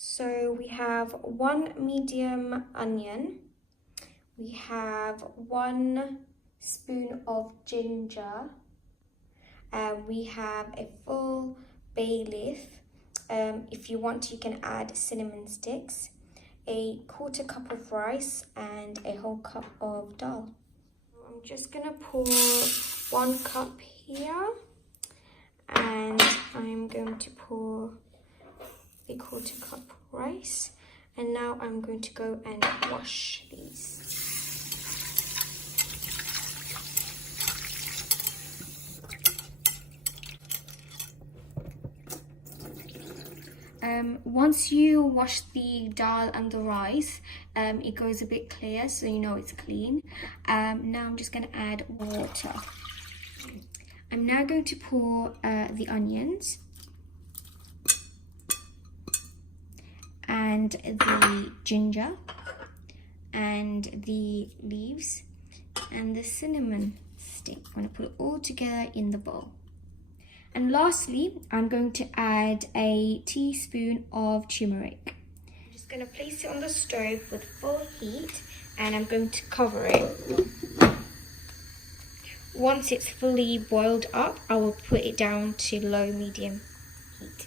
So we have 1 medium onion. We have 1 spoon of ginger. We have a full bay leaf. If you want, you can add cinnamon sticks, a 1/4 cup of rice, and a whole cup of dal. I'm just gonna pour 1 cup here, and I'm going to pour a 1/4 cup rice, and now I'm going to go and wash these. Once you wash the dal and the rice, it goes a bit clear, so you know it's clean. Now I'm just going to add water. I'm now going to pour the onions and the ginger and the leaves and the cinnamon stick. I'm going to put it all together in the bowl. And lastly, I'm going to add a teaspoon of turmeric. I'm just going to place it on the stove with full heat, and I'm going to cover it. Once it's fully boiled up, I will put it down to low-medium heat.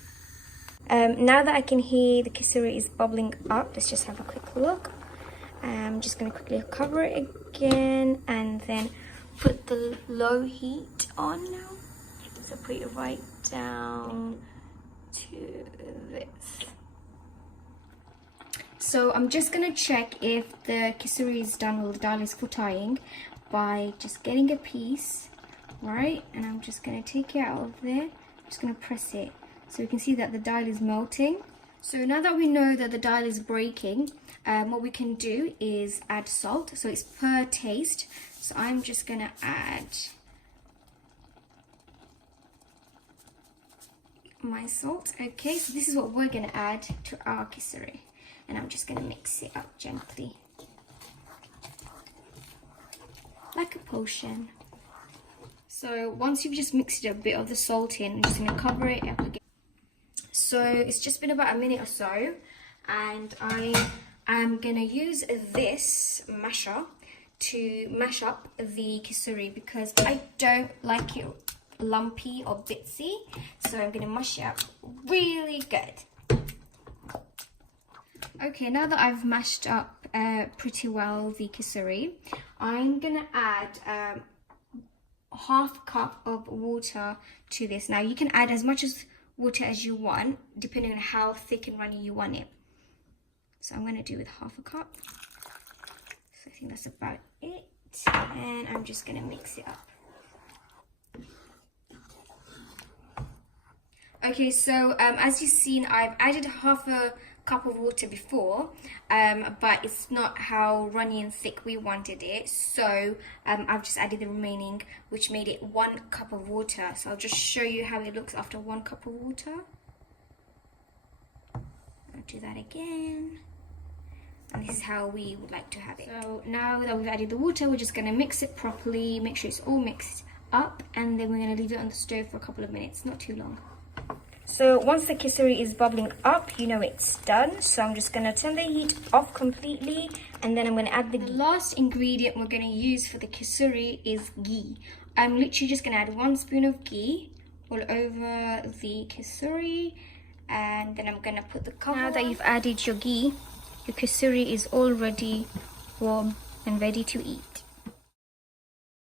Now that I can hear the kisuri is bubbling up, let's just have a quick look. I'm just going to quickly cover it again and then put the low heat on now. So put it right down to this. So I'm just going to check if the kisuri is done or the dal is frying by just getting a piece, right? And I'm just going to take it out of there. I'm just going to press it so you can see that the dal is melting. So now that we know that the dal is breaking, what we can do is add salt. So it's per taste. So I'm just going to add my salt. Okay, so this is what we're going to add to our kisuri, and I'm just going to mix it up gently like a potion. So once you've just mixed a bit of the salt in, I'm just going to cover it up again. So it's just been about a minute or so, and I am going to use this masher to mash up the kisuri because I don't like it lumpy or bitsy, so I'm going to mush it up really good. Okay, now that I've mashed up pretty well the kisuri, I'm going to add 1/2 cup of water to this. Now you can add as much water as you want, depending on how thick and runny you want it. So I'm going to do with 1/2 cup. So I think that's about it, and I'm just going to mix it up. Okay, so as you've seen, I've added 1/2 cup of water before, but it's not how runny and thick we wanted it. So I've just added the remaining, which made it 1 cup of water. So I'll just show you how it looks after 1 cup of water. I'll do that again. And this is how we would like to have it. So now that we've added the water, we're just going to mix it properly, make sure it's all mixed up, and then we're going to leave it on the stove for a couple of minutes, not too long. So once the kisuri is bubbling up, you know it's done. So I'm just going to turn the heat off completely, and then I'm going to add the last ingredient we're going to use for the kisuri is ghee. I'm literally just going to add 1 spoon of ghee all over the kisuri, and then I'm going to put the cover. Now that you've added your ghee, your kisuri is already warm and ready to eat.